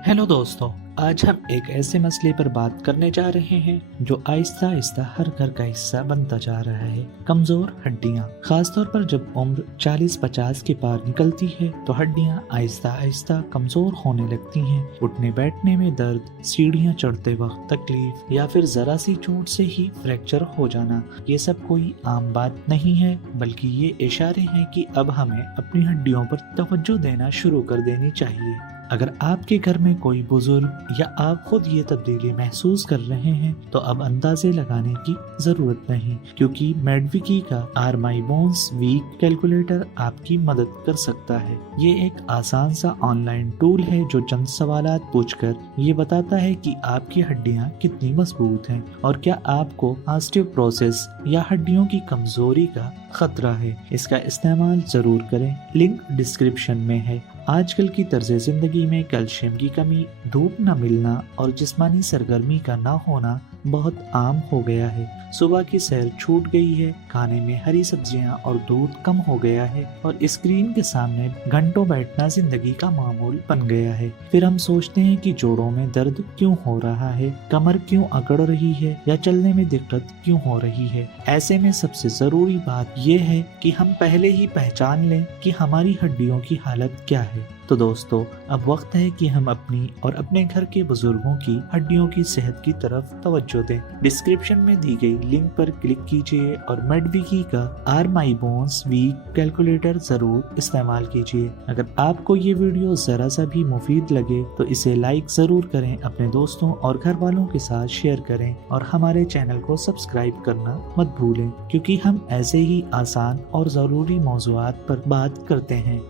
Hello दोस्तों, आज हम एक ऐसे मसले पर बात करने जा रहे हैं जो आहिस्ता आहिस्ता हर घर का हिस्सा बनता जा रहा है। कमजोर हड्डियां। खासतौर पर जब उम्र 40-50 के पार निकलती है तो हड्डियां आहिस्ता आहिस्ता कमजोर होने लगती हैं। उठने बैठने में दर्द, सीढ़ियां चढ़ते वक्त तकलीफ या फिर जरा सी चोट से ही फ्रैक्चर हो जाना, ये सब कोई आम बात नहीं है, बल्कि ये इशारे हैं कि अब हमें अपनी हड्डियों पर तवज्जो देना शुरू कर देनी चाहिए। अगर आपके घर में कोई बुजुर्ग या आप खुद ये तब्दीली महसूस कर रहे हैं तो अब अंदाजे लगाने की जरूरत नहीं, क्योंकि मेडविकी का are my bones weak calculator आपकी मदद कर सकता है। ये एक आसान सा ऑनलाइन टूल है जो चंद सवालात पूछकर ये बताता है कि आपकी हड्डियां कितनी मजबूत हैं और क्या आपको ऑस्टियोपोरोसिस या हड्डियों की कमजोरी का खतरा है। इसका इस्तेमाल जरूर करें, लिंक डिस्क्रिप्शन में है। आजकल की तर्ज जिंदगी में कैल्शियम की कमी, धूप न मिलना और जिस्मानी सरगर्मी का न होना बहुत आम हो गया है। सुबह की सैर छूट गई है, खाने में हरी सब्जियां और दूध कम हो गया है और स्क्रीन के सामने घंटों बैठना जिंदगी का मामूल बन गया है। फिर हम सोचते हैं कि जोड़ों में दर्द क्यों हो रहा है, कमर क्यों अकड़ रही है या चलने में दिक्कत क्यों हो रही है। ऐसे में सबसे जरूरी बात यह है कि हम पहले ही पहचान लें कि हमारी हड्डियों की हालत क्या है। तो दोस्तों, अब वक्त है कि हम अपनी और अपने घर के बुजुर्गों की हड्डियों की सेहत की तरफ तवज्जो दें। डिस्क्रिप्शन में दी गई लिंक पर क्लिक कीजिए और मेडविकी का are my bones weak calculator जरूर इस्तेमाल कीजिए। अगर आपको ये वीडियो जरा सा भी मुफीद लगे तो इसे लाइक जरूर करें, अपने दोस्तों और घर वालों के साथ शेयर करें और हमारे चैनल को सब्सक्राइब करना मत भूलें, क्योंकि हम ऐसे ही आसान और जरूरी मौज़ूआत पर बात करते हैं।